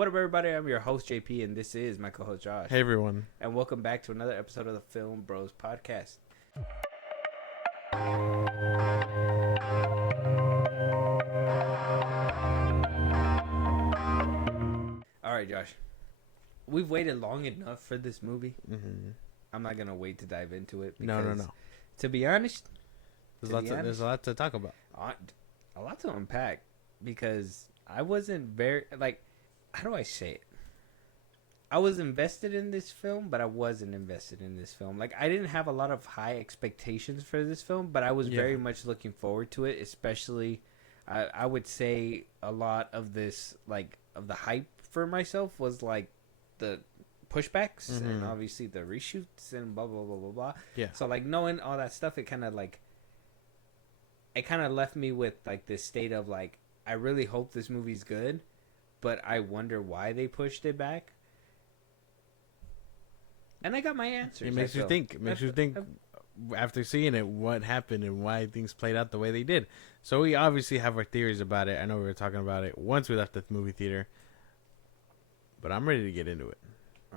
What up, everybody? I'm your host, JP, and this is my co-host, Josh. Hey, everyone. And welcome back to another episode of the FilmBros podcast. All right, Josh. We've waited long enough for this movie. Mm-hmm. I'm not going to wait to dive into it. No. To be honest, There's a lot to talk about. A lot to unpack because I wasn't very, how do I say it? I was invested in this film, but I wasn't invested in this film. Like, I didn't have a lot of high expectations for this film, but I was very much looking forward to it, especially, I would say a lot of this, of the hype for myself was, the pushbacks and obviously the reshoots and blah, blah, blah, blah, blah. Yeah. So, knowing all that stuff, it kind of, left me with, this state of, I really hope this movie's good, but I wonder why they pushed it back. And I got my answers. It makes you think. It makes you think after seeing it what happened and why things played out the way they did. So we obviously have our theories about it. I know we were talking about it once we left the movie theater. But I'm ready to get into it.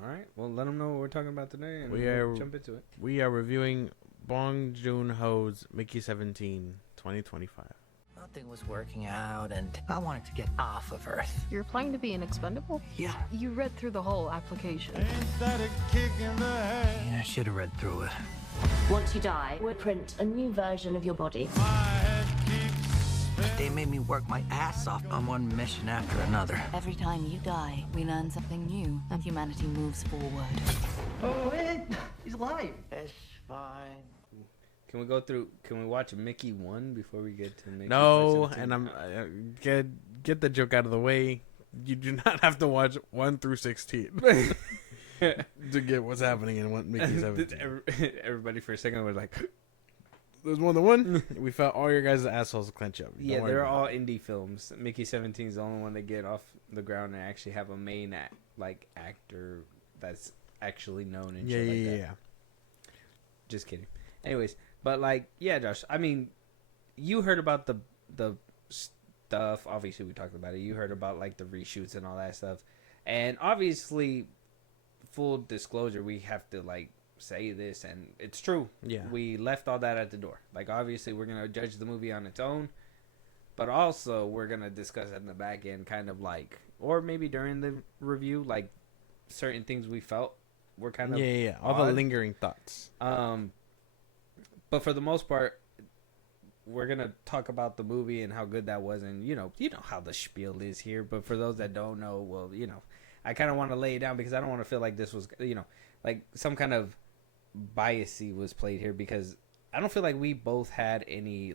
All right. Well, let them know what we're talking about today, and we'll jump into it. We are reviewing Bong Joon Ho's Mickey 17, 2025. Nothing was working out, and I wanted to get off of Earth. You're applying to be an expendable? Yeah. You read through the whole application. I should have read through it. Once you die, we'll print a new version of your body. They made me work my ass off on one mission after another. Every time you die, we learn something new, and humanity moves forward. Oh, he's alive. It's fine. Can we watch Mickey 1 before we get to Mickey? No, and I'm get the joke out of the way. You do not have to watch 1 through 16 to get what's happening in Mickey 17. Everybody for a second was like, There's more than one. We felt all your guys' assholes clench up. yeah, they're all indie films. Mickey 17 is the only one that get off the ground and actually have a main actor that's actually known and shit like that. Yeah. Just kidding. Anyways, but Josh, I mean, you heard about the stuff. Obviously, we talked about it. You heard about the reshoots and all that stuff. And obviously, full disclosure, we have to say this, and it's true. Yeah. We left all that at the door. Obviously, we're going to judge the movie on its own, but also we're going to discuss it in the back end, kind of or maybe during the review, certain things we felt were kind of all odd. the lingering thoughts. But for the most part, we're going to talk about the movie and how good that was, and you know how the spiel is here, but for those that don't know, well, I kind of want to lay it down because I don't want to feel like this was, some kind of biasy was played here, because I don't feel like we both had any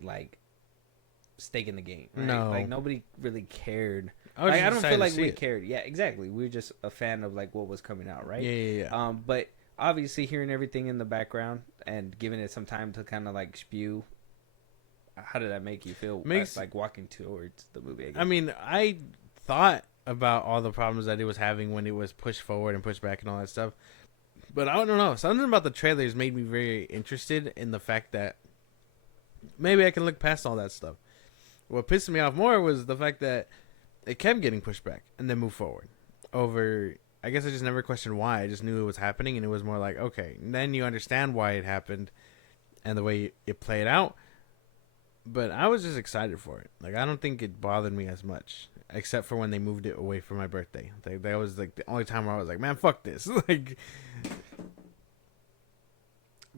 stake in the game. Right? No, nobody really cared. I don't feel like we it. cared. Yeah, exactly. We were just a fan of what was coming out, right? Yeah. But obviously, hearing everything in the background and giving it some time to kind of spew. How did that make you feel? Walking towards the movie. I guess. I mean, I thought about all the problems that it was having when it was pushed forward and pushed back and all that stuff. But I don't know. Something about the trailers made me very interested in the fact that maybe I can look past all that stuff. What pissed me off more was the fact that it kept getting pushed back and then moved forward. I guess I just never questioned why. I just knew it was happening, and it was more okay. And then you understand why it happened and the way it played out. But I was just excited for it. I don't think it bothered me as much, except for when they moved it away from my birthday. That was the only time where I was like, man, fuck this. I'm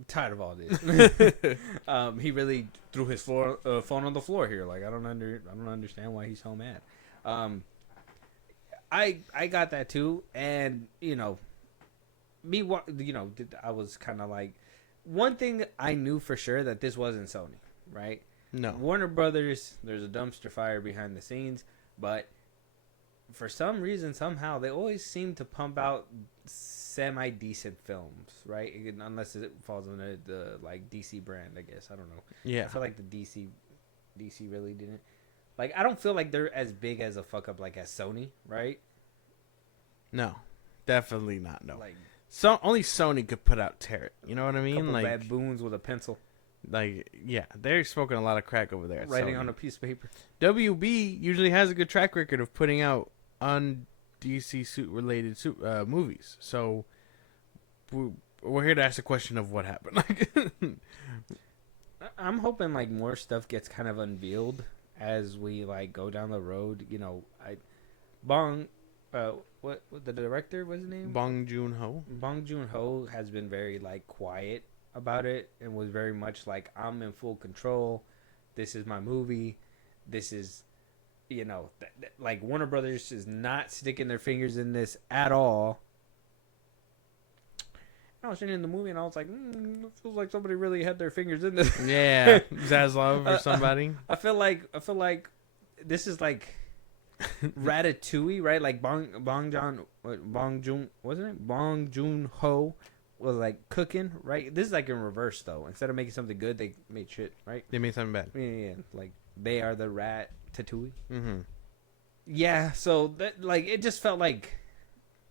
tired of all this. He really threw his phone on the floor here. I don't understand why he's so mad. I got that too, and I was kind of one thing I knew for sure that this wasn't Sony, right? No. Warner Brothers, there's a dumpster fire behind the scenes, but for some reason, somehow, they always seem to pump out semi-decent films, right? Unless it falls under the DC brand, I guess. I don't know. Yeah. I feel like the DC really didn't. I don't feel like they're as big as a fuck up as Sony, right? No, definitely not. No. So only Sony could put out Terror. You know what I mean? Couple baboons with a pencil. They're smoking a lot of crack over there. Writing on a piece of paper. WB usually has a good track record of putting out DC suit related movies. So we're here to ask the question of what happened. I'm hoping like more stuff gets kind of unveiled as we like go down the road. You know, Bong, what the director was his name? Bong Joon Ho. Bong Joon Ho has been very like quiet about it and was very much like, I'm in full control. This is my movie. This is, you know, like Warner Brothers is not sticking their fingers in this at all. I was sitting in the movie and I was like, it feels like somebody really had their fingers in this. Yeah, Zaslav or somebody. I feel like this is like Ratatouille, right? Like Bong Joon, wasn't it? Bong Joon Ho was like cooking, right? This is like in reverse though. Instead of making something good, they made shit, right? They made something bad. Yeah. Like they are the Ratatouille. Mm-hmm. Yeah. So that like it just felt like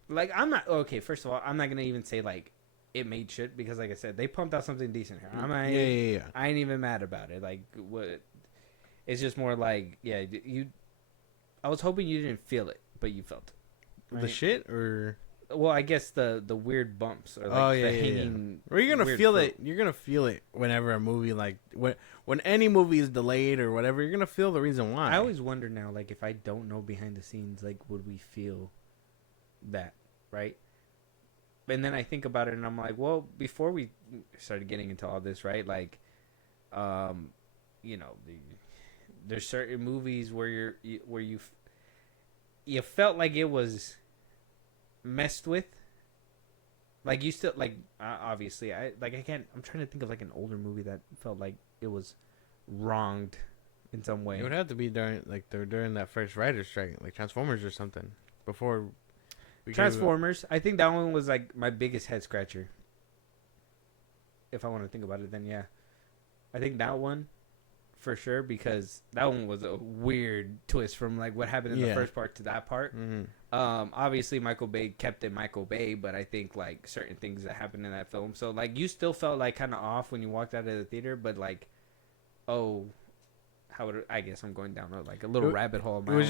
I'm not okay. First of all, I'm not gonna even say like it made shit because, like I said, they pumped out something decent here. Yeah. I ain't even mad about it. Like, what? It's just more like, yeah, you. I was hoping you didn't feel it, but you felt it. Right? The shit, or well, I guess the weird bumps or like the hanging. Or you're gonna feel fruit. it. You're gonna feel it whenever a movie like when any movie is delayed or whatever. You're gonna feel the reason why. I always wonder now, like, if I don't know behind the scenes, like, would we feel that, right? And then I think about it and I'm like, well, before we started getting into all this, right? Like, you know, there's certain movies where you felt like it was messed with. Like you still like obviously I'm trying to think of like an older movie that felt like it was wronged in some way. It would have to be during that first writer's strike, like Transformers or something. Before Transformers, I think that one was like my biggest head scratcher. If I want to think about it, then yeah, I think that one for sure, because that one was a weird twist from like what happened in the first part to that part. Mm-hmm. Obviously Michael Bay kept it Michael Bay, but I think like certain things that happened in that film, so like you still felt like kind of off when you walked out of the theater, but like, oh, I guess I'm going down like a little rabbit hole. It was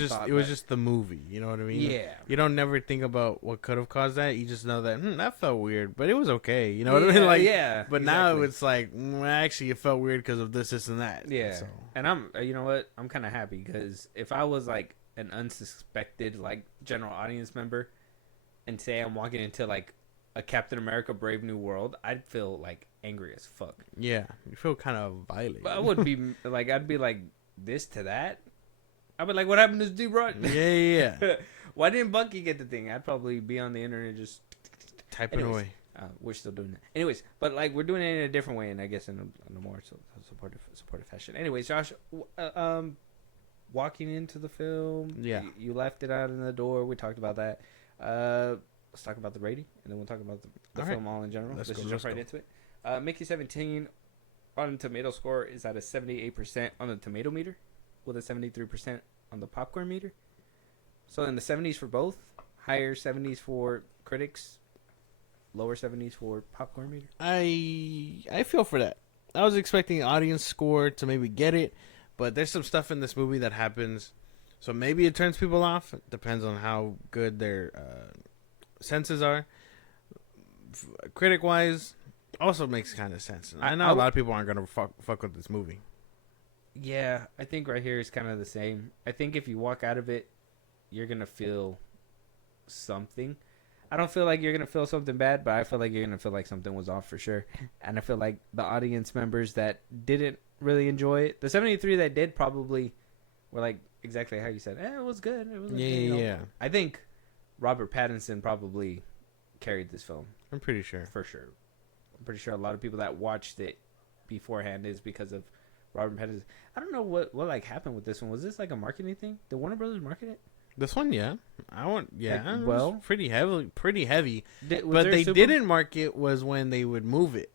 just the movie, you know what I mean? Yeah. You don't never think about what could have caused that. You just know that that felt weird, but it was okay. You know what I mean? Like, yeah. But exactly. now it's like actually it felt weird because of this, and that. Yeah. So. And you know what? I'm kind of happy because if I was like an unsuspected like general audience member, and say I'm walking into like a Captain America Brave New World, I'd feel like angry as fuck. Yeah, you feel kind of violent. But I would be like, I'd be like, this to that. I'd be like, what happened to Steve Rogers? Yeah. Why didn't Bucky get the thing? I'd probably be on the internet just typing away. We're still doing that. Anyways, but like we're doing it in a different way, and I guess in a more supportive fashion. Anyways, Josh, walking into the film, you left it out in the door. We talked about that. Let's talk about the rating, and then we'll talk about the film all in general. Let's just jump right into it. Mickey 17 on tomato score is at a 78% on the tomato meter, with a 73% on the popcorn meter. So in the 70s for both, higher 70s for critics, lower 70s for popcorn meter. I feel for that. I was expecting audience score to maybe get it, but there's some stuff in this movie that happens, so maybe it turns people off. It depends on how good their senses are. Critic wise, also makes kind of sense. I know a lot of people aren't gonna fuck with this movie. Yeah, I think right here is kind of the same. I think if you walk out of it, you're gonna feel something. I don't feel like you're gonna feel something bad, but I feel like you're gonna feel like something was off for sure. And I feel like the audience members that didn't really enjoy it, the 73 that did, probably were like exactly how you said. It was good. It was okay, you know? Yeah. I think Robert Pattinson probably carried this film. I'm pretty sure. For sure. I'm pretty sure a lot of people that watched it beforehand is because of Robert Pattinson. I don't know what like happened with this one. Was this like a marketing thing? Did Warner Brothers market it? This one, yeah. Like, well, pretty heavy. But they didn't market was when they would move it.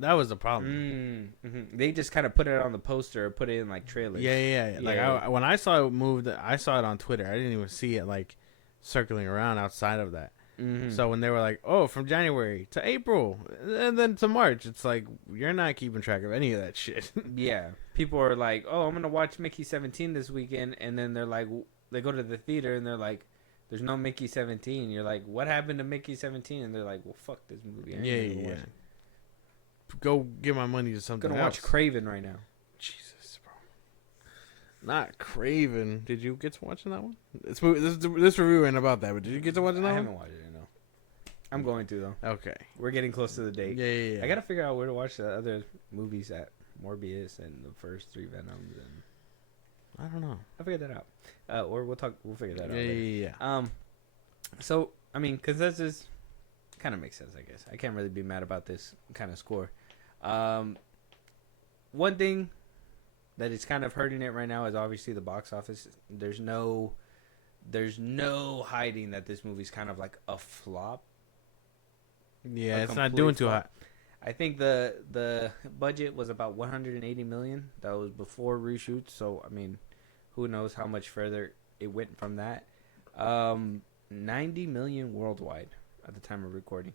That was the problem. Mm-hmm. They just kind of put it on the poster or put it in like trailers. Yeah. Like when I saw it moved, I saw it on Twitter. I didn't even see it like circling around outside of that. Mm-hmm. So when they were like, oh, from January to April and then to March, it's like, you're not keeping track of any of that shit. Yeah. People are like, oh, I'm going to watch Mickey 17 this weekend. And then they're like, they go to the theater and they're like, There's no Mickey 17. You're like, what happened to Mickey 17? And they're like, well, fuck this movie. I ain't Yeah, gonna yeah. watch it. Go give my money to I'm something gonna else. watch Craven right now. Jesus, bro. Not Craven. Did you get to watching that one? This review ain't about that, but did you get to watching that I one? haven't watched it, no. I'm going to, though. Okay. We're getting close to the date. Yeah. I gotta figure out where to watch the other movies at. Morbius and the first 3 Venoms, and I don't know. I'll figure that out. Or we'll figure that out. Yeah. Later. So I mean, consensus kind of makes sense, I guess. I can't really be mad about this kind of score. One thing that is kind of hurting it right now is obviously the box office. There's no hiding that this movie's kind of like a flop. Yeah, A it's not complete doing too flop. hot. I think the budget was about 180 million. That was before reshoots. So I mean, who knows how much further it went from that. 90 million worldwide at the time of recording.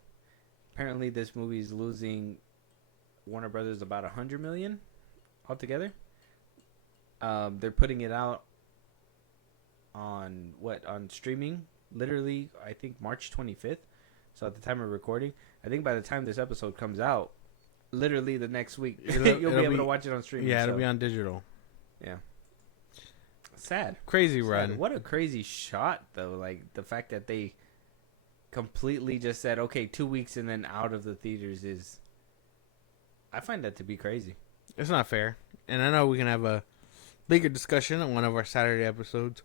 Apparently, this movie is losing Warner Brothers about 100 million altogether. They're putting it out on streaming. Literally, I think March 25th. So at the time of recording, I think by the time this episode comes out, literally the next week, you'll be able to watch it on streaming. Yeah, it'll be on digital. Yeah. Sad. Crazy Sad. run. What a crazy shot, though. Like, the fact that they completely just said, okay, 2 weeks and then out of the theaters is... I find that to be crazy. It's not fair. And I know we can have a bigger discussion on one of our Saturday episodes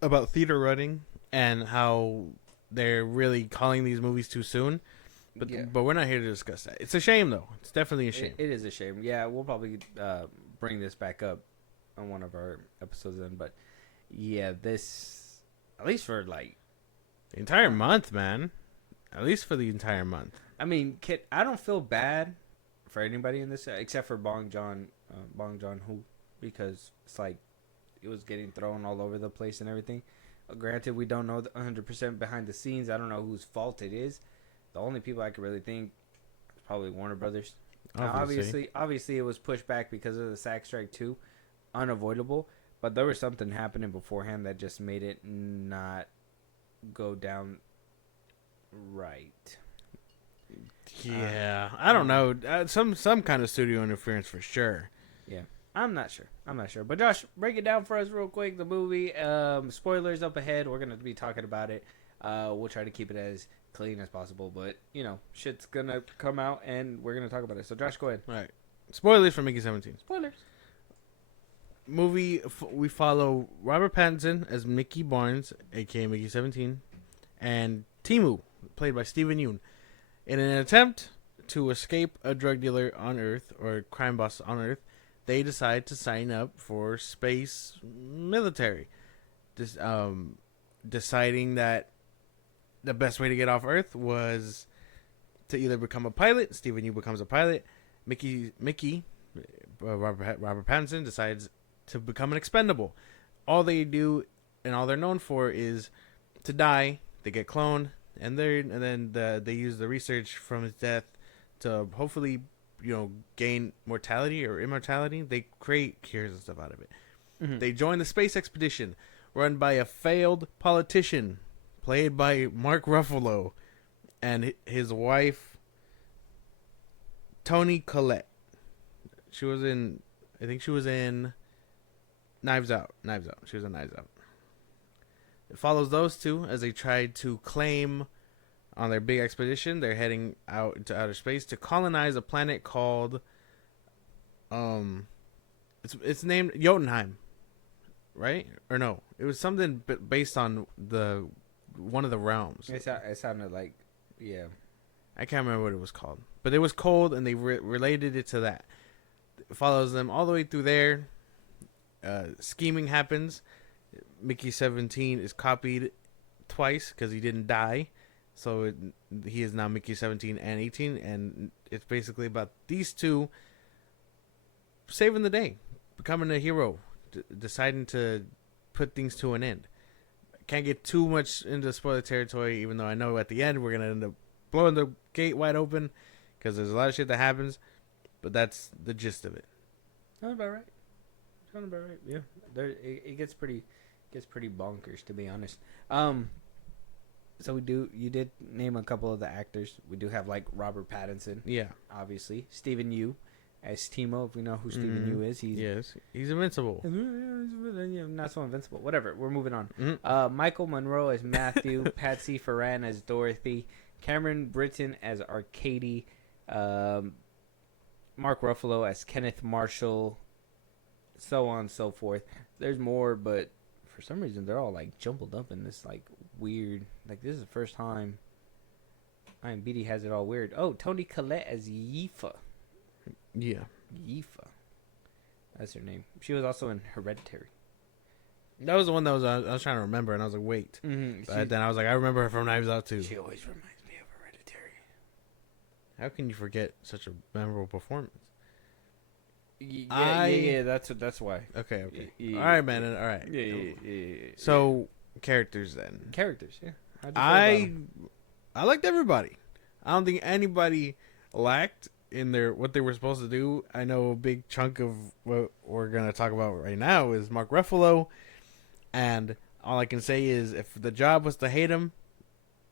about theater running and how they're really calling these movies too soon. But Yeah. but we're not here to discuss that. It's a shame, though. It's definitely a shame. It is a shame. Yeah, we'll probably bring this back up on one of our episodes then. But, yeah, this... At least for, like... The entire month, man. At least for the entire month. I mean, I don't feel bad for anybody in this, except for Bong Joon Ho, because it's like it was getting thrown all over the place and everything. Granted, we don't know 100% behind the scenes. I don't know whose fault it is. The only people I could really think is probably Warner Brothers. Obviously, it was pushed back because of the SAG strike too, unavoidable. But there was something happening beforehand that just made it not go down right. Yeah, I don't know. Some kind of studio interference for sure. Yeah, I'm not sure. But Josh, break it down for us real quick. The movie, spoilers up ahead. We're gonna be talking about it. We'll try to keep it as clean as possible, but you know, shit's gonna come out and we're gonna talk about it. So Josh, go ahead. All right. Spoilers for Mickey 17. Spoilers. Movie, we follow Robert Pattinson as Mickey Barnes, aka Mickey 17, and Timu, played by Steven Yeun. In an attempt to escape a drug dealer on Earth, or crime boss on Earth, they decide to sign up for space military. Deciding that the best way to get off Earth was to either become a pilot. Steven Yeun becomes a pilot. Robert Pattinson decides to become an expendable. All they do and all they're known for is to die. They get cloned, and then they use the research from his death to hopefully, gain mortality or immortality. They create cures and stuff out of it. Mm-hmm. They join the space expedition run by a failed politician played by Mark Ruffalo and his wife Toni Collette. She was in Knives Out. She was in Knives Out. It follows those two as they try to claim on their big expedition. They're heading out into outer space to colonize a planet called it's named Jotunheim, right? Or no, it was something based on one of the realms. It sounded like, yeah. I can't remember what it was called, but it was cold, and they related it to that. It follows them all the way through there. Scheming happens. Mickey 17 is copied twice because he didn't die, so he is now Mickey 17 and 18, and it's basically about these two saving the day, becoming a hero, deciding to put things to an end. Can't get too much into spoiler territory, even though I know at the end we're gonna end up blowing the gate wide open because there's a lot of shit that happens, but that's the gist of it. Sounds about right. Yeah, it gets pretty bonkers, to be honest. So you did name a couple of the actors. We do have like Robert Pattinson, Yeah. obviously. Stephen Yu as Timo, if we know who Stephen Yu is. He's invincible. Not so invincible. Whatever. We're moving on. Mhm. Michael Monroe as Matthew. Patsy Ferran as Dorothy. Cameron Britton as Arcady. Mark Ruffalo as Kenneth Marshall. So on and so forth. There's more, but for some reason they're all like jumbled up in this like weird. Like this is the first time IMDb has it all weird. Oh, Toni Collette as Yifa. Yeah. Yifa. That's her name. She was also in Hereditary. That was the one that I was trying to remember, and I was like, wait. But then I was like, I remember her from Knives Out too. She always reminds me of Hereditary. How can you forget such a memorable performance? Yeah. That's why. Okay. Yeah. All right, man. All right. Yeah. So characters then. Characters. Yeah. How'd you feel about 'em? I liked everybody. I don't think anybody lacked in their what they were supposed to do. I know a big chunk of what we're gonna talk about right now is Mark Ruffalo, and all I can say is if the job was to hate him,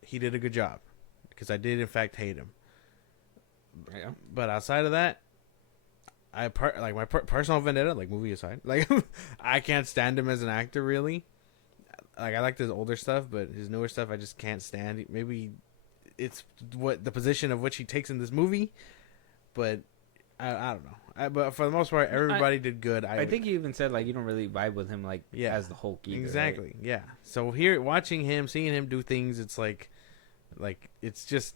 he did a good job because I did in fact hate him. Yeah. But outside of that, my personal vendetta, like movie aside, like I can't stand him as an actor really. Like I liked his older stuff, but his newer stuff I just can't stand. Maybe it's what the position of which he takes in this movie, but I don't know. But for the most part, everybody did good. I think you even said like you don't really vibe with him like as the Hulk either. Exactly. Right? Yeah. So here, watching him, seeing him do things, it's like it's just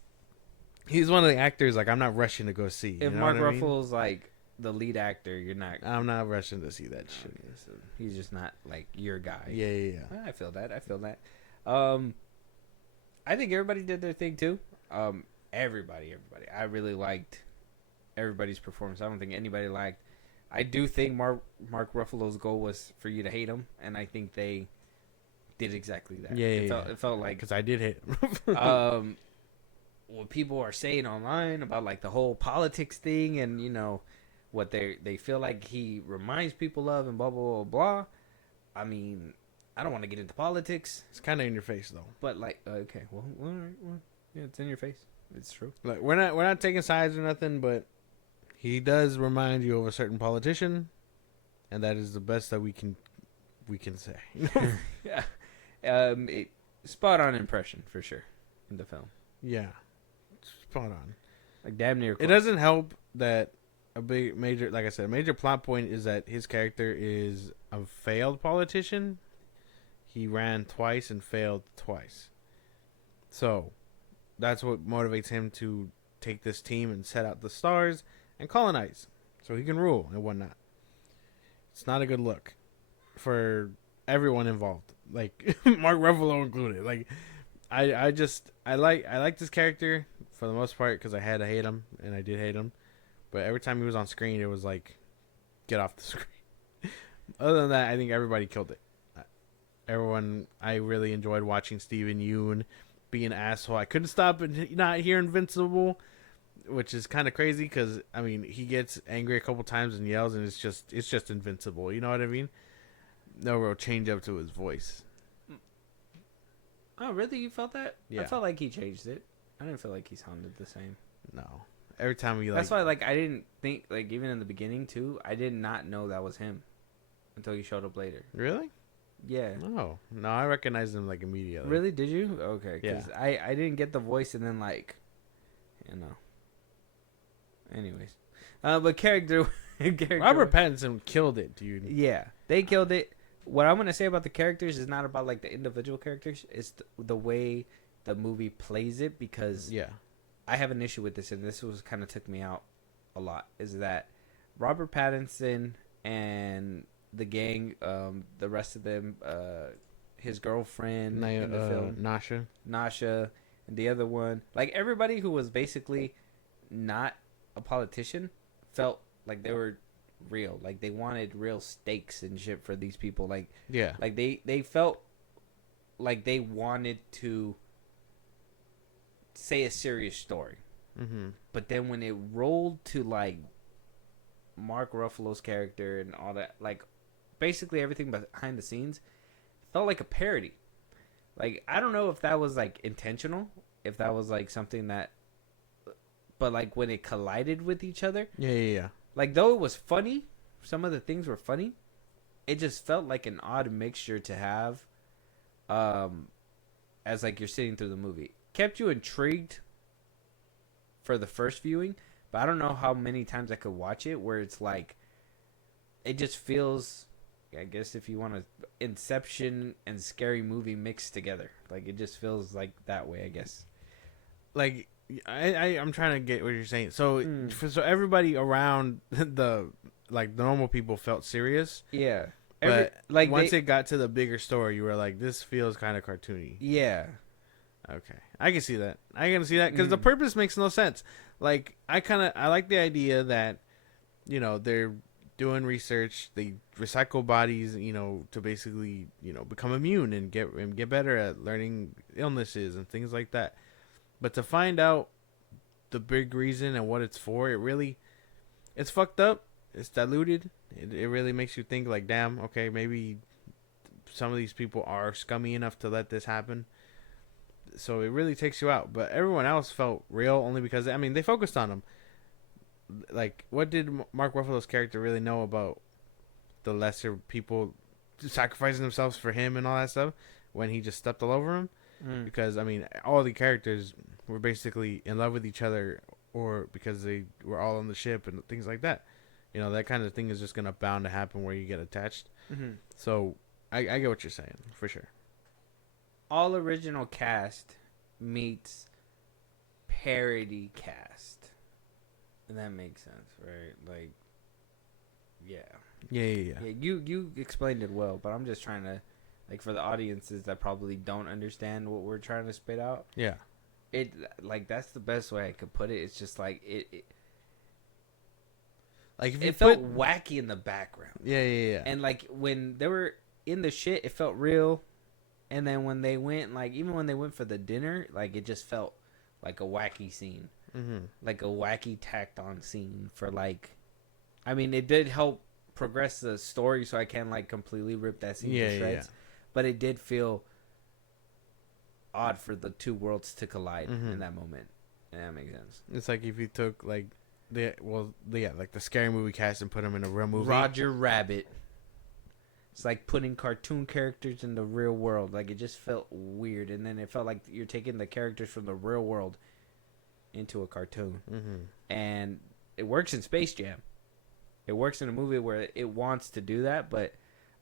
he's one of the actors like I'm not rushing to go see. If Mark Ruffalo's like the lead actor, you're not. I'm not rushing to see that shit. Okay, so he's just not like your guy. Yeah. I feel that. I think everybody did their thing too. Everybody. I really liked everybody's performance. I don't think anybody liked. I do think Mark Ruffalo's goal was for you to hate him, and I think they did exactly that. It felt like because I did hate him. What people are saying online about like the whole politics thing, and you know what they feel like he reminds people of, and blah blah blah blah. I mean, I don't want to get into politics. It's kind of in your face though. But like, okay, well, all right, yeah, it's in your face. It's true. Like we're not taking sides or nothing, but he does remind you of a certain politician, and that is the best that we can say. Yeah, spot on impression for sure in the film. Yeah, spot on. Like damn near. Close. It doesn't help that a major plot point is that his character is a failed politician. He ran twice and failed twice. So that's what motivates him to take this team and set out the stars and colonize so he can rule and whatnot. It's not a good look for everyone involved, like Mark Ruffalo included. Like I like this character for the most part because I had to hate him, and I did hate him. But every time he was on screen, it was like, get off the screen. Other than that, I think everybody killed it. Everyone, I really enjoyed watching Stephen Yeun be an asshole. I couldn't stop and not hear Invincible, which is kind of crazy because I mean he gets angry a couple times and yells, and it's just Invincible. You know what I mean? No real change up to his voice. Oh, really? You felt that? Yeah. I felt like he changed it. I didn't feel like he sounded the same. No. Every time he that's why like I didn't think like even in the beginning too. I did not know that was him until he showed up later. Really? Yeah. No, I recognized him like immediately. Really? Did you? Okay. Yeah. I didn't get the voice, and then like, you know. Anyways, but character Robert Pattinson killed it, dude. Yeah, they killed it. What I'm gonna say about the characters is not about like the individual characters. It's the way the movie plays it, because I have an issue with this, and this was kind of took me out a lot. Is that Robert Pattinson and the gang, the rest of them, his girlfriend in the film, Nasha, and the other one, like everybody who was basically not a politician, felt like they were real. Like they wanted real stakes and shit for these people. Like like they felt like they wanted to say a serious story. But then when it rolled to like Mark Ruffalo's character and all that, like basically everything behind the scenes felt like a parody. Like, I don't know if that was like intentional, if that was like something that, but like when it collided with each other, Yeah. like though it was funny, some of the things were funny. It just felt like an odd mixture to have, as like you're sitting through the movie. Kept you intrigued for the first viewing, but I don't know how many times I could watch it where it's like, it just feels, I guess if you want to, Inception and Scary Movie mixed together. Like it just feels like that way, I guess. Like I'm trying to get what you're saying. So so everybody around the normal people felt serious. Yeah. But like once it got to the bigger story, you were like, this feels kind of cartoony. Yeah. Okay, I can see that. Because the purpose makes no sense. Like I like the idea that, you know, they're doing research, they recycle bodies, you know, to basically, you know, become immune and get better at learning illnesses and things like that. But to find out the big reason and what it's for, it's fucked up. It's diluted. It really makes you think like, damn, okay, maybe some of these people are scummy enough to let this happen. So it really takes you out. But everyone else felt real only because, I mean, they focused on him. Like, what did Mark Ruffalo's character really know about the lesser people sacrificing themselves for him and all that stuff when he just stepped all over him? Because, I mean, all the characters were basically in love with each other or because they were all on the ship and things like that. You know, that kind of thing is just going to bound to happen where you get attached. Mm-hmm. So, I get what you're saying, for sure. All original cast meets parody cast. And that makes sense, right? Like, yeah. Yeah. You explained it well, but I'm just trying to, like, for the audiences that probably don't understand what we're trying to spit out. Yeah. It, like, that's the best way I could put it. It's just like, like if it felt wacky in the background. Yeah. And like when they were in the shit, it felt real. And then when they went, like even when they went for the dinner, like it just felt like a wacky scene, like a wacky tacked on scene for like. I mean, it did help progress the story, so I can't like completely rip that scene to shreds. Yeah. But it did feel odd for the two worlds to collide in that moment. And that makes sense. It's like if you took like. Like the Scary Movie cast and put them in a real movie. Roger Rabbit. It's like putting cartoon characters in the real world. Like, it just felt weird. And then it felt like you're taking the characters from the real world into a cartoon. Mm-hmm. And it works in Space Jam. It works in a movie where it wants to do that, but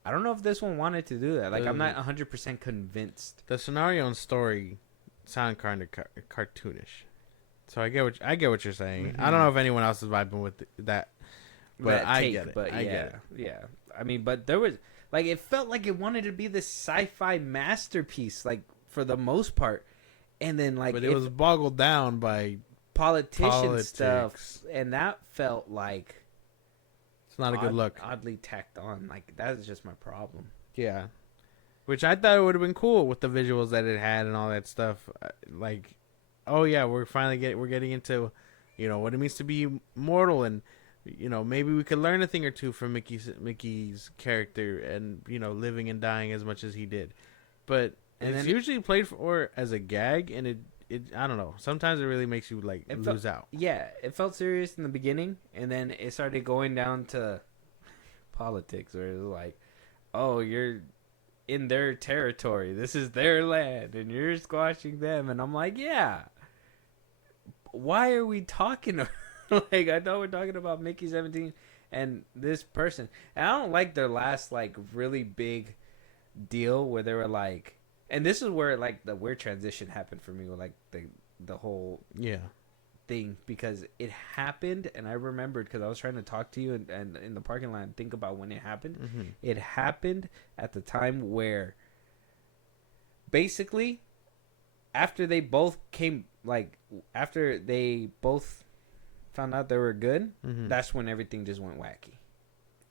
I don't know if this one wanted to do that. Like, I'm not 100% convinced. The scenario and story sound kind of cartoonish. So I get what you're saying. Mm-hmm. I don't know if anyone else is vibing with that, but I get it. But I get it. Yeah. I mean, but there was like it felt like it wanted to be this sci-fi masterpiece, like for the most part, and then like but it was boggled down by politics stuff, and that felt like it's not a good look. Oddly tacked on. Like that is just my problem. Yeah, which I thought it would have been cool with the visuals that it had and all that stuff, like. Oh yeah, we're getting into, you know, what it means to be mortal, and you know maybe we could learn a thing or two from Mickey's character, and you know living and dying as much as he did, but it's usually played for as a gag, and it I don't know. Sometimes it really makes you like lose out. Yeah, it felt serious in the beginning, and then it started going down to politics, where it was like, oh, you're in their territory. This is their land, and you're squashing them, and I'm like, yeah. Why are we talking? Like, I thought we're talking about Mickey 17 and this person. And I don't like their last, like, really big deal where they were like, and this is where, like, the weird transition happened for me with, like, the whole thing, because it happened, and I remembered because I was trying to talk to you and in the parking lot and think about when it happened. Mm-hmm. It happened at the time where basically after they both came, like, after they both found out they were good, that's when everything just went wacky.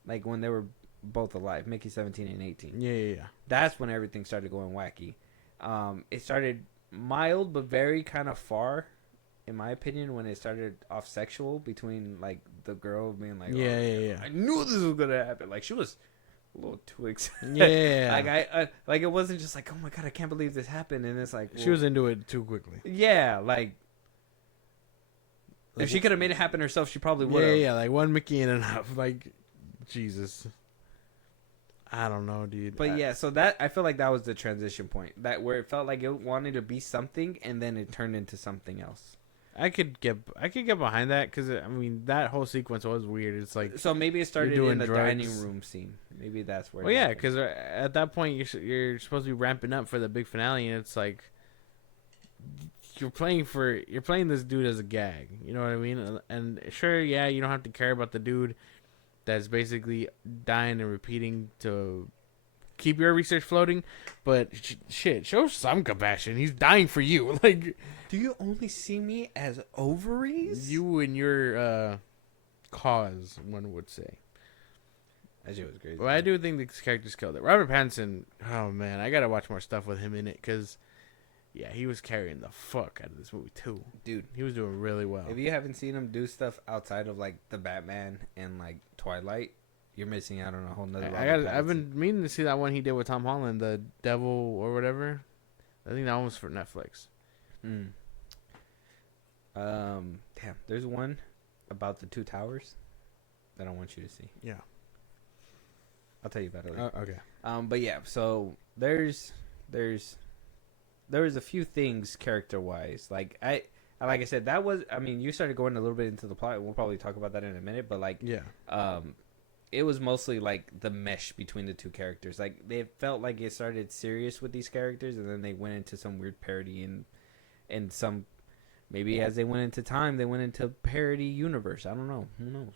Like, when they were both alive, Mickey 17 and 18. Yeah. That's when everything started going wacky. It started mild, but very kind of far, in my opinion, when it started off sexual between, like, the girl being like, yeah. I knew this was going to happen. Like, she was a little too excited. Yeah. Like I like it wasn't just like, oh my god, I can't believe this happened, and it's like, She was into it too quickly. yeah, like if she could have made it happen herself, she probably would have. Yeah, like one Mickey and enough. Like, Jesus. I don't know, dude. But yeah, so that I feel like that was the transition point, that where it felt like it wanted to be something, and then it turned into something else. I could get behind that because I mean that whole sequence was weird. It's like, So maybe it started doing in the drugs. dining room scene. Maybe that's where. well, it yeah, happened. because at that point you're supposed to be ramping up for the big finale, and it's like you're playing this dude as a gag. You know what I mean? And sure, yeah, you don't have to care about the dude that's basically dying and repeating to keep your research floating, but shit, show some compassion. He's dying for you. Like, do you only see me as ovaries? you and your cause, one would say. That shit was crazy. Well, I do think this character's killed it. Robert Pattinson, oh man, I gotta watch more stuff with him in it because, yeah, he was carrying the fuck out of this movie too. Dude, He was doing really well. if you haven't seen him do stuff outside of like the Batman and like Twilight, you're missing out on a whole nother. I've been meaning to see that one he did with Tom Holland, the Devil or whatever. I think that one was for Netflix. Damn. There's one about the two towers that I want you to see. Yeah. I'll tell you about it later. Okay. But yeah, so there was a few things character wise. Like I said, that was, I mean, you started going a little bit into the plot. We'll probably talk about that in a minute, but like, Yeah. it was mostly like the mesh between the two characters. Like they felt like it started serious with these characters, and then they went into some weird parody and some, maybe as they went into time, they went into parody universe. I don't know. Who knows?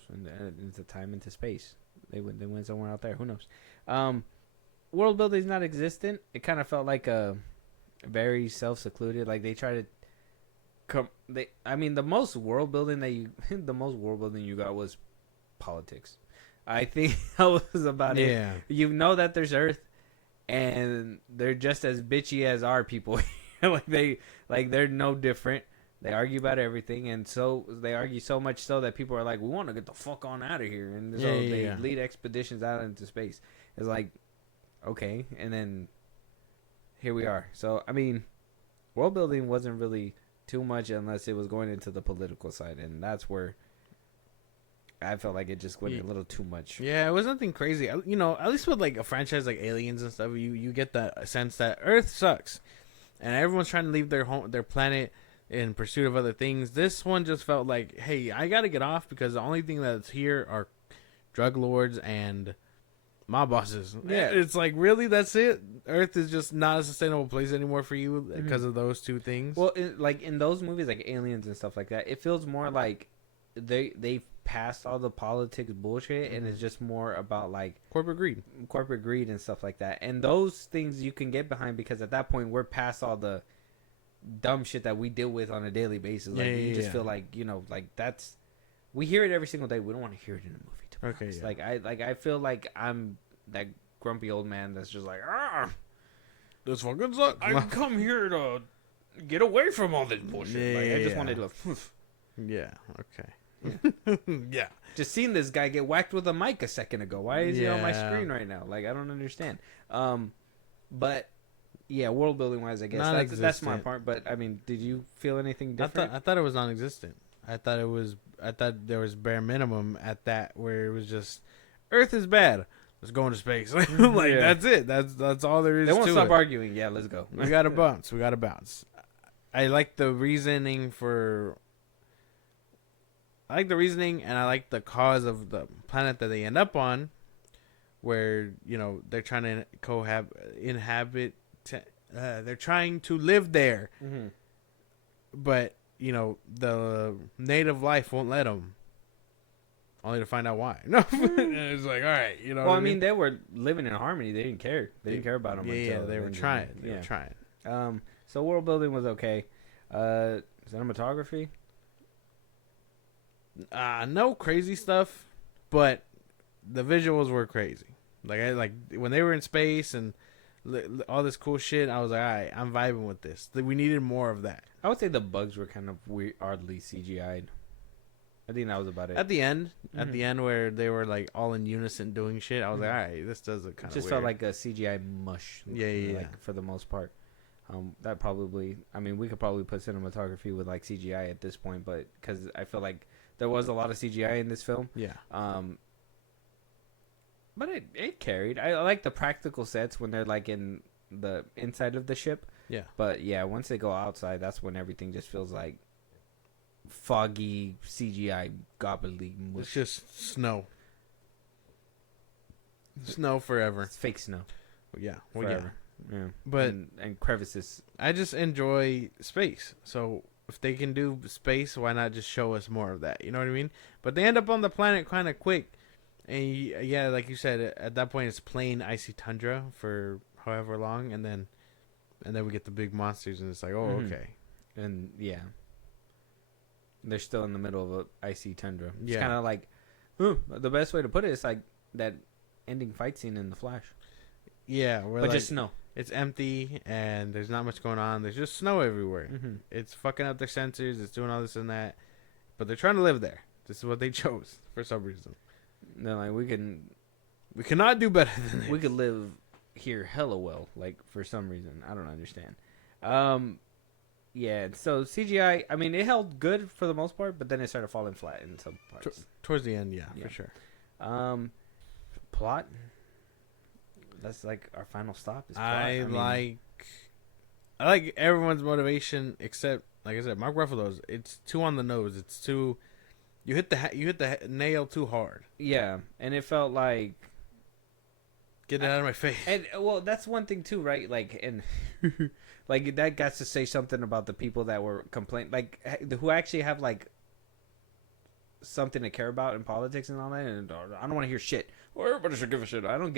Into time, into space. They went somewhere out there. Who knows? World building is not existent. It kind of felt like a very self-secluded. Like they try to I mean, the most world building you got was politics. I think that was about it. Yeah. You know that there's Earth, and they're just as bitchy as our people. They're no different. They argue about everything, and so they argue so much so that people are like, "We want to get the fuck on out of here," and so they lead expeditions out into space. It's like, okay, and then here we are. So I mean, world building wasn't really too much unless it was going into the political side, and that's where I felt like it just went a little too much. Yeah, it was nothing crazy. You know, at least with like a franchise like Aliens and stuff, you get that sense that Earth sucks, and everyone's trying to leave their planet in pursuit of other things. This one just felt like, hey, I gotta get off because the only thing that's here are drug lords and mob bosses. Yeah, it's like, really, that's it? Earth is just not a sustainable place anymore for you because of those two things. Well, like in those movies, like Aliens and stuff like that, it feels more like they passed all the politics bullshit, and it's just more about like corporate greed and stuff like that. And those things you can get behind because at that point we're past all the dumb shit that we deal with on a daily basis. Like you just feel like, you know, like that's, we hear it every single day. We don't want to hear it in a movie. To be honest. I feel like I'm that grumpy old man that's just like, this fucking sucks. I come here to get away from all this bullshit. I just wanted to. Yeah. Okay. Yeah. Just seen this guy get whacked with a mic a second ago. Why is he on my screen right now? Like, I don't understand. But yeah, world building wise, I guess that's my part. But I mean, did you feel anything different? I thought it was non-existent. I thought there was bare minimum at that, where it was just Earth is bad. Let's go into space. That's it. That's all there is. They won't to stop it. arguing. Yeah, let's go. We gotta bounce. I like the reasoning and I like the cause of the planet that they end up on, where, you know, they're trying to inhabit. They're trying to live there, but you know the native life won't let them. Only to find out why. No, it's like, all right, you know. Well, I mean, they were living in harmony. They didn't care. They didn't care about them. Yeah, they were trying. They were trying. So world building was okay. Cinematography. No crazy stuff, but the visuals were crazy. Like when they were in space and all this cool shit, I was like, all right, I'm vibing with this. We needed more of that. I would say the bugs were kind of weird, oddly CGI'd. I think that was about it. At the end, Mhm. where they were like all in unison doing shit, I was like, Mhm. all right, this does look It kind of just weird. felt like a CGI mush. Yeah, yeah, like yeah. for the most part. That probably, I mean, we could probably put cinematography with like CGI at this point, but because I feel like there was a lot of CGI in this film. Yeah. But it carried. I like the practical sets when they're like in the inside of the ship. Yeah. But yeah, once they go outside, that's when everything just feels like foggy CGI gobbly mush. It's just snow. Snow forever. It's fake snow. Yeah. Well, yeah. Forever. Yeah. But and crevices. I just enjoy space. So if they can do space, why not just show us more of that? You know what I mean? But they end up on the planet kind of quick. And yeah, like you said, at that point it's plain icy tundra for however long, and then we get the big monsters, and it's like, oh, Mhm. okay. And yeah. They're still in the middle of a icy tundra. It's Yeah. kind of like, the best way to put it is like that ending fight scene in The Flash. Yeah, we're But like, just snow. it's empty and there's not much going on. There's just snow everywhere. Mm-hmm. It's fucking up their sensors. It's doing all this and that, but they're trying to live there. This is what they chose for some reason. They're like, We cannot do better than this. we could live here hella well, like for some reason. I don't understand. Yeah, so CGI, I mean, it held good for the most part, but then it started falling flat in some parts. Towards the end, yeah, Yeah. for sure. Plot. That's like our final stop. Is plot. I mean, like everyone's motivation except, like I said, Mark Ruffalo's. It's too on the nose. It's too. You hit the nail too hard. Yeah, and it felt like, Get it out of my face. and well, that's one thing too, right? Like, and like that got to say something about the people that were complaining, like who actually have like something to care about in politics and all that. And I don't want to hear shit. Or everybody should give a shit. I don't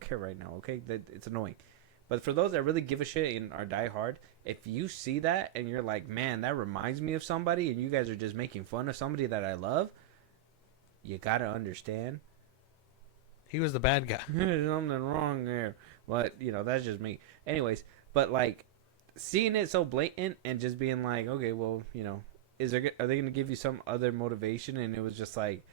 care right now. Okay, it's annoying. But for those that really give a shit and are die hard, if you see that and you're like, man, that reminds me of somebody, and you guys are just making fun of somebody that I love, you gotta understand. He was the bad guy. There's something wrong there. But, that's just me. Anyways, but like seeing it so blatant and just being like, okay, well, are they going to give you some other motivation? And it was just like,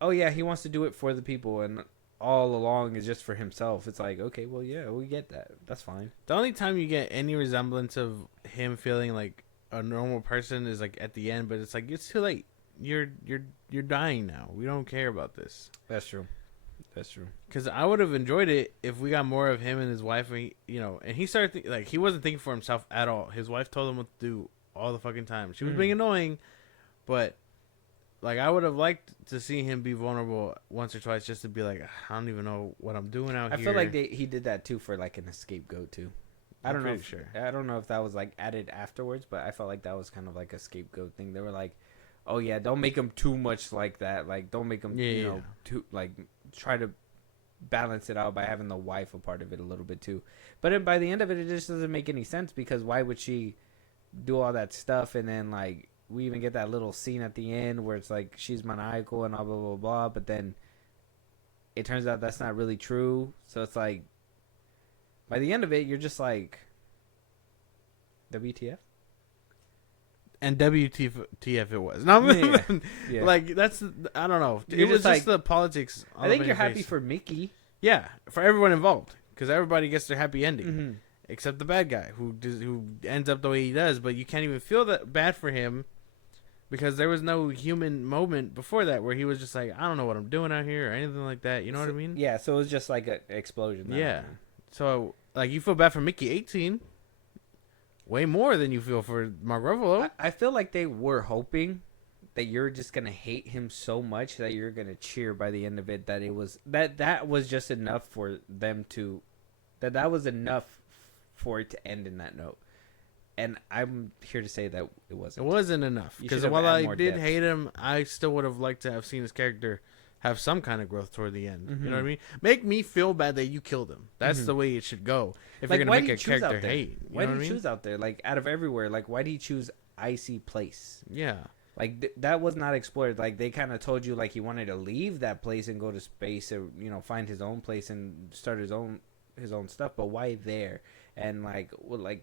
oh yeah, he wants to do it for the people, and all along is just for himself. It's like, okay, well, yeah, we get that. That's fine. The only time you get any resemblance of him feeling like a normal person is like at the end, but it's like it's too late. You're dying now. We don't care about this. That's true. That's true. Because I would have enjoyed it if we got more of him and his wife, and he started like he wasn't thinking for himself at all. His wife told him what to do all the fucking time. She was being annoying, but like I would have liked to see him be vulnerable once or twice, just to be like, I don't even know what I'm doing out I here. feel like he did that too for like an scapegoat too. I don't know. Sure. I don't know if that was like added afterwards, but I felt like that was kind of like a scapegoat thing. They were like, oh yeah, don't make him too much like that. Like don't make him, too like try to balance it out by having the wife a part of it a little bit too. But then by the end of it, it just doesn't make any sense, because why would she do all that stuff? And then like we even get that little scene at the end where it's like she's maniacal and blah blah blah blah, but then it turns out that's not really true. So it's like by the end of it, you're just like, WTF? And WTF it was. No, Yeah. like that's I don't know. You're It was just like- just the politics. I think you're happy for Mickey. yeah, for everyone involved, because everybody gets their happy ending. Mm-hmm. Except the bad guy who ends up the way he does, but you can't even feel that bad for him because there was no human moment before that where he was just like, I don't know what I'm doing out here or anything like that. You know what I mean? Yeah, so it was just like an explosion. Yeah. So like you feel bad for Mickey 18 way more than you feel for Mark Ruffalo. I feel like they were hoping that you're just gonna hate him so much that you're gonna cheer by the end of it. That it was that was just enough for them to that was enough for it to end in that note. And I'm here to say that it It wasn't. wasn't enough You because should have while had I more did depth. hate him, I still would have liked to have seen his character have some kind of growth toward the end. Mhm. You know what I mean? Make me feel bad that you killed him. That's Mhm. the way it should go. If Like, you're why gonna do make you a choose out character there? hate, you Why know do what you I mean? choose out there? Like out of everywhere, like why do you choose Icy Place? Yeah. Like that was not explored. Like they kind of told you like he wanted to leave that place and go to space, or find his own place and start his own stuff. But why there? And like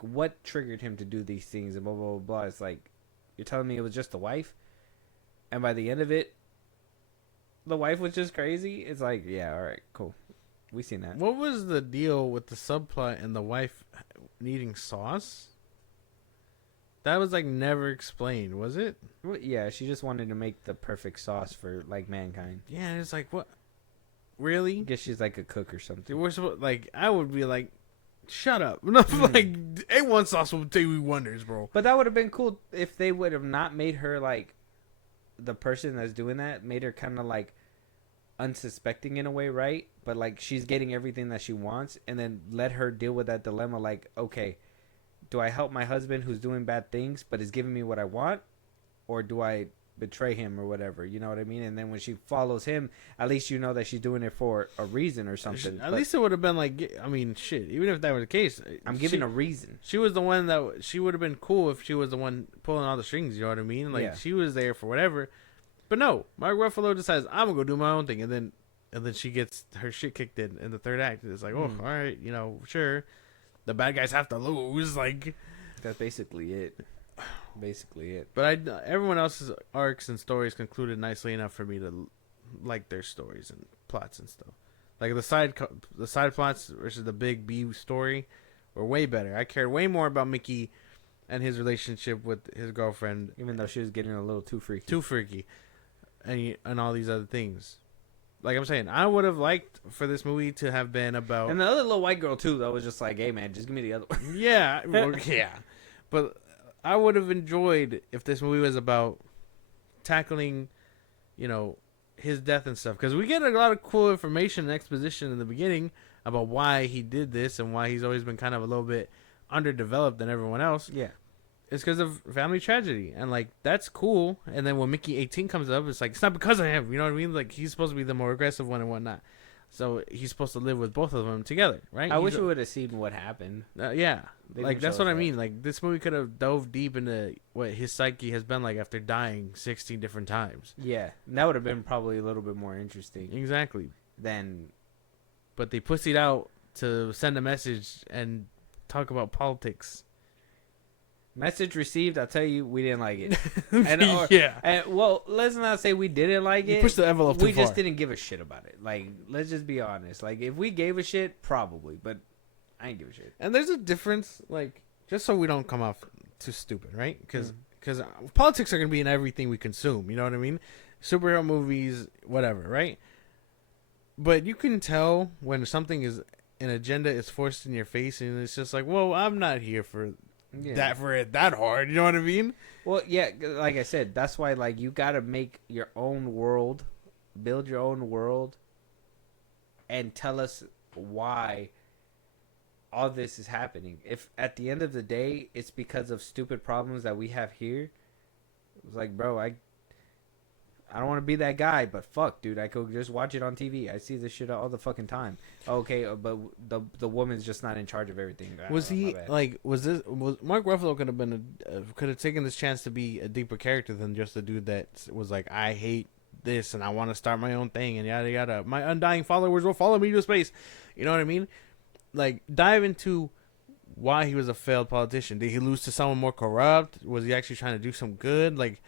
what triggered him to do these things and blah blah blah blah. It's like you're telling me it was just the wife. and by the end of it, the wife was just crazy. It's like, yeah, all right, cool. We seen that. What was the deal with the subplot and the wife needing sauce? That was like never explained, was it? Well, yeah, she just wanted to make the perfect sauce for like mankind. Yeah, it's like, what? Really? I guess she's like a cook or something. We're supposed, like, I would be like, shut up. Like, A1 sauce will do you wonders, bro. But that would have been cool if they would have not made her like the person that's doing that, made her kind of like unsuspecting in a way, right? But like she's getting everything that she wants, and then let her deal with that dilemma. Like, okay, do I help my husband who's doing bad things but is giving me what I want, or do I betray him or whatever? You know what I mean? And then when she follows him, at least you know that she's doing it for a reason or something. At least it would have been like, I mean, shit. Even if that was the case, I'm giving a reason. She was the one that she would have been cool if she was the one pulling all the strings. You know what I mean? Like she was there for whatever. But no, Mark Ruffalo decides I'm gonna go do my own thing, and then she gets her shit kicked in the third act. It's like, oh, all right, you know, sure, the bad guys have to lose. Like, that's basically it. Basically it. But everyone else's arcs and stories concluded nicely enough for me to like their stories and plots and stuff. Like the side plots versus the big B story were way better. I cared way more about Mickey and his relationship with his girlfriend, even though she was getting a little too freaky. And all these other things. Like I'm saying, I would have liked for this movie to have been about... And the other little white girl, too, that was just like, hey, man, just give me the other one. Yeah. Well, yeah. But I would have enjoyed if this movie was about tackling, you know, his death and stuff. Because we get a lot of cool information and exposition in the beginning about why he did this and why he's always been kind of a little bit underdeveloped than everyone else. Yeah. It's because of family tragedy, and like that's cool. And then when Mickey 18 comes up, it's like it's not because of him. You know what I mean? Like he's supposed to be the more aggressive one and whatnot. So he's supposed to live with both of them together, right? I wish we would have seen what happened. Yeah, like that's what I mean. That. Like this movie could have dove deep into what his psyche has been like after dying 16 different times. Yeah, and that would have been probably a little bit more interesting. Exactly. But they pussied out to send a message and talk about politics. Message received. I'll tell you, we didn't like it. Yeah. And well, let's not say we didn't like it. Push the envelope too We far. just didn't give a shit about it. Like, let's just be honest. Like, if we gave a shit, probably, but I ain't give a shit. And there's a difference, like, just so we don't come off too stupid, right? Because politics are gonna be in everything we consume. You know what I mean? Superhero movies, whatever, right? But you can tell when something is an agenda is forced in your face, and it's just like, well, I'm not here for. Yeah. That hard, you know what I mean? Well, yeah, like I said, that's why like you gotta make your own world, build your own world, and tell us why all this is happening. If at the end of the day it's because of stupid problems that we have here, it's like, bro, I don't want to be that guy, but fuck, dude, I could just watch it on TV. I see this shit all the fucking time. Okay, but the woman's just not in charge of everything. Was Mark Ruffalo could have taken this chance to be a deeper character than just a dude that was like, I hate this and I want to start my own thing and yada yada. My undying followers will follow me to space. You know what I mean? Like, dive into why he was a failed politician. Did he lose to someone more corrupt? Was he actually trying to do some good? Like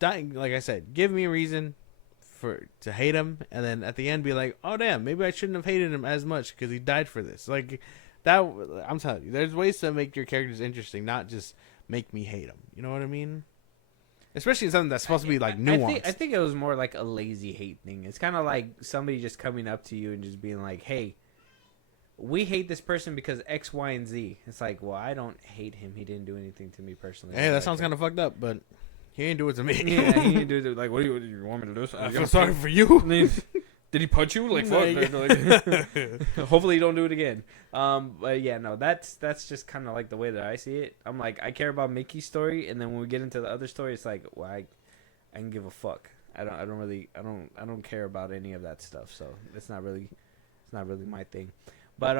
I said, give me a reason to hate him, and then at the end be like, oh damn, maybe I shouldn't have hated him as much because he died for this. Like that, I'm telling you, there's ways to make your characters interesting, not just make me hate him. You know what I mean? Especially in something that's supposed to be like nuanced. I think it was more like a lazy hate thing. It's kind of like somebody just coming up to you and just being like, hey, we hate this person because X, Y, and Z. It's like, well, I don't hate him. He didn't do anything to me personally. Hey, that sounds kind of fucked up, but he ain't do it to me. Yeah, he didn't do it. Like, what do you want me to do? I feel sorry for you. Did he punch you? Like, fuck. Hopefully, you don't do it again. But yeah, no, that's just kind of like the way that I see it. I'm like, I care about Mickey's story, and then when we get into the other story, it's like, well, I can give a fuck. I don't care about any of that stuff. So it's not really my thing. But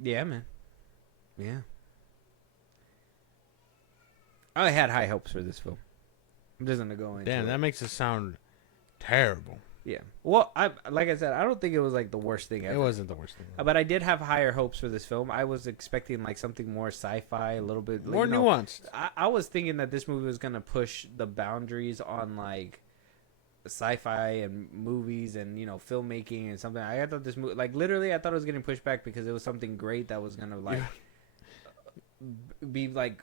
yeah, man, yeah. I had high hopes for this film. I'm just gonna go into Damn, that makes it sound terrible. Yeah. Well, like I said, I don't think it was like the worst thing ever. It wasn't the worst thing. But I did have higher hopes for this film. I was expecting like something more sci-fi, a little bit More nuanced. I was thinking that this movie was gonna push the boundaries on like sci-fi and movies and filmmaking and something. I thought this movie, like literally, I thought it was getting pushed back because it was something great that was gonna like be like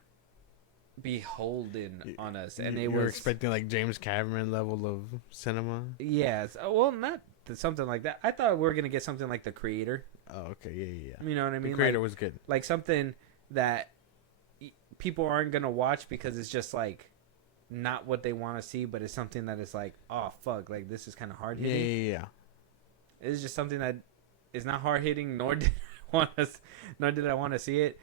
beholden on us, and you were expecting like James Cameron level of cinema. Yes, well, not something like that. I thought we were gonna get something like The Creator. Oh, okay, yeah. You know what I mean? The Creator like, was good. Like something that people aren't gonna watch because it's just like not what they want to see, but it's something that is like, oh fuck, like this is kind of hard hitting. Yeah. It's just something that is not hard hitting, nor did I want to see it.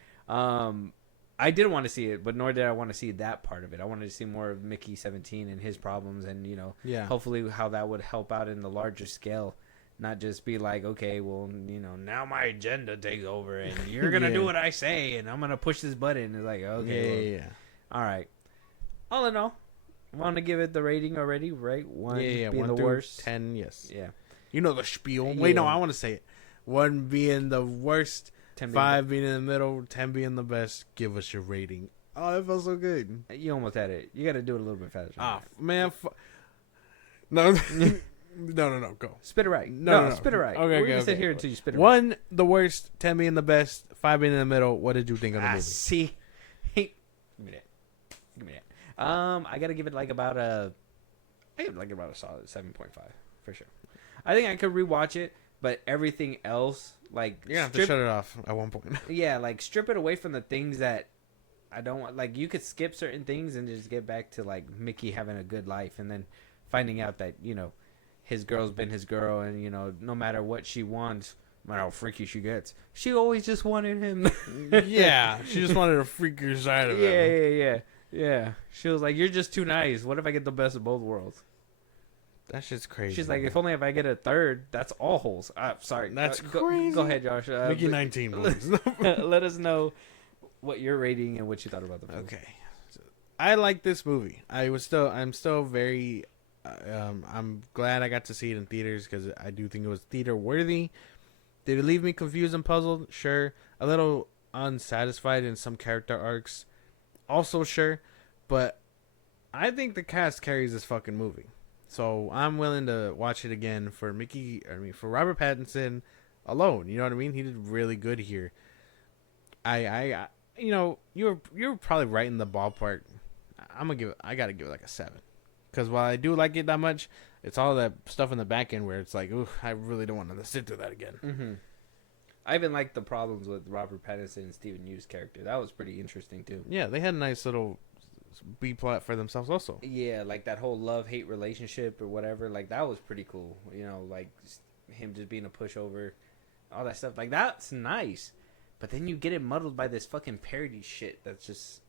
I did want to see it, but nor did I want to see that part of it. I wanted to see more of Mickey 17 and his problems, and hopefully how that would help out in the larger scale. Not just be like, okay, well, now my agenda takes over, and you're gonna do what I say, and I'm gonna push this button. It's like, okay, yeah. All right. All in all, want to give it the rating already, right? 1 being 1 the through worst. 10, yes. Yeah. You know the spiel. Wait, no, I want to say it. 1 being the worst, 5 being in the middle, 10 being the best. Give us your rating. Oh, that felt so good. You almost had it. You got to do it a little bit faster. Man. No. No, go. Spit it right. No. Spit it right. Okay, We're going to sit here until you spit it right. 1, the worst, 10 being the best, 5 being in the middle. What did you think of the movie? See. Hey, give me that. I gotta give it like about a solid 7.5 for sure. I think I could rewatch it, but everything else, like, you're gonna have to shut it off at one point. Yeah, like strip it away from the things that I don't want. Like, you could skip certain things and just get back to like Mickey having a good life, and then finding out that his girl's been his girl, and no matter what she wants, no matter how freaky she gets, she always just wanted him. Yeah, she just wanted a freakier side of him. Yeah. She was like, "You're just too nice. What if I get the best of both worlds?" That shit's crazy. She's like, "If only if I get a third, that's all holes." Sorry. That's crazy. Go ahead, Josh. Mickey 19, please. Let us know what you're rating and what you thought about the film. Okay. I like this movie. I'm still very I'm glad I got to see it in theaters because I do think it was theater worthy. Did it leave me confused and puzzled? Sure. A little unsatisfied in some character arcs. Also sure. But I think the cast carries this fucking movie. So I'm willing to watch it again for Robert Pattinson alone. You know what I mean? He did really good here. I you were probably right in the ballpark. I gotta give it like a 7. Because while I do like it that much, it's all that stuff in the back end where it's like, ooh, I really don't want to sit through that again. Mm-hmm. I even like the problems with Robert Pattinson and Stephen Yu's character. That was pretty interesting too. Yeah, they had a nice little B plot for themselves also. Yeah, like that whole love-hate relationship or whatever. Like, that was pretty cool. Like him just being a pushover, all that stuff. Like, that's nice. But then you get it muddled by this fucking parody shit that's just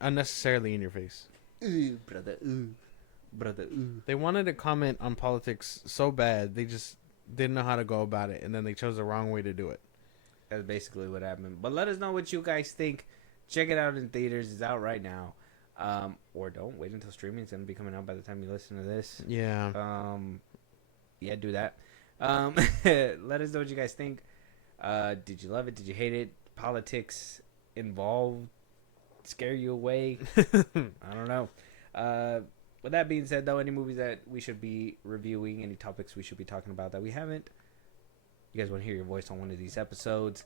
unnecessarily in your face. Ooh, brother, ooh. They wanted to comment on politics so bad, they just didn't know how to go about it, and then they chose the wrong way to do it. That's basically what happened. But let us know what you guys think. Check it out in theaters. It's out right now. Or don't. Wait until streaming. It's going to be coming out by the time you listen to this. Yeah. Yeah, do that. Let us know what you guys think. Did you love it? Did you hate it? Politics involved? Scare you away? I don't know. With that being said, though, any movies that we should be reviewing, any topics we should be talking about that we haven't, you guys want to hear your voice on one of these episodes,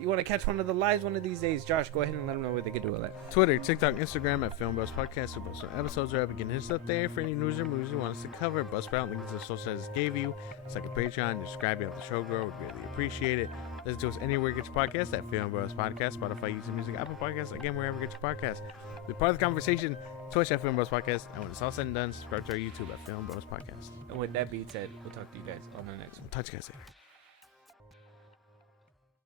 you want to catch one of the lives one of these days, Josh, go ahead and let them know what they can do with that. Twitter, TikTok, Instagram at FilmBros Podcast. We'll post our episodes are up again. Hit us up there for any news or movies you want us to cover. Buzzsprout, links to the social I just gave you. It's like a Patreon. Subscribe, you have the show grow. We'd really appreciate it. Listen to us anywhere you get your podcast at FilmBros Podcast, Spotify, YouTube Music, Apple Podcasts, again, wherever you get your podcast. Be part of the conversation. Twitch at FilmBros Podcast. And when it's all said and done, subscribe to our YouTube at FilmBros Podcast. And with that being said, we'll talk to you guys on the next one. Talk to you guys later.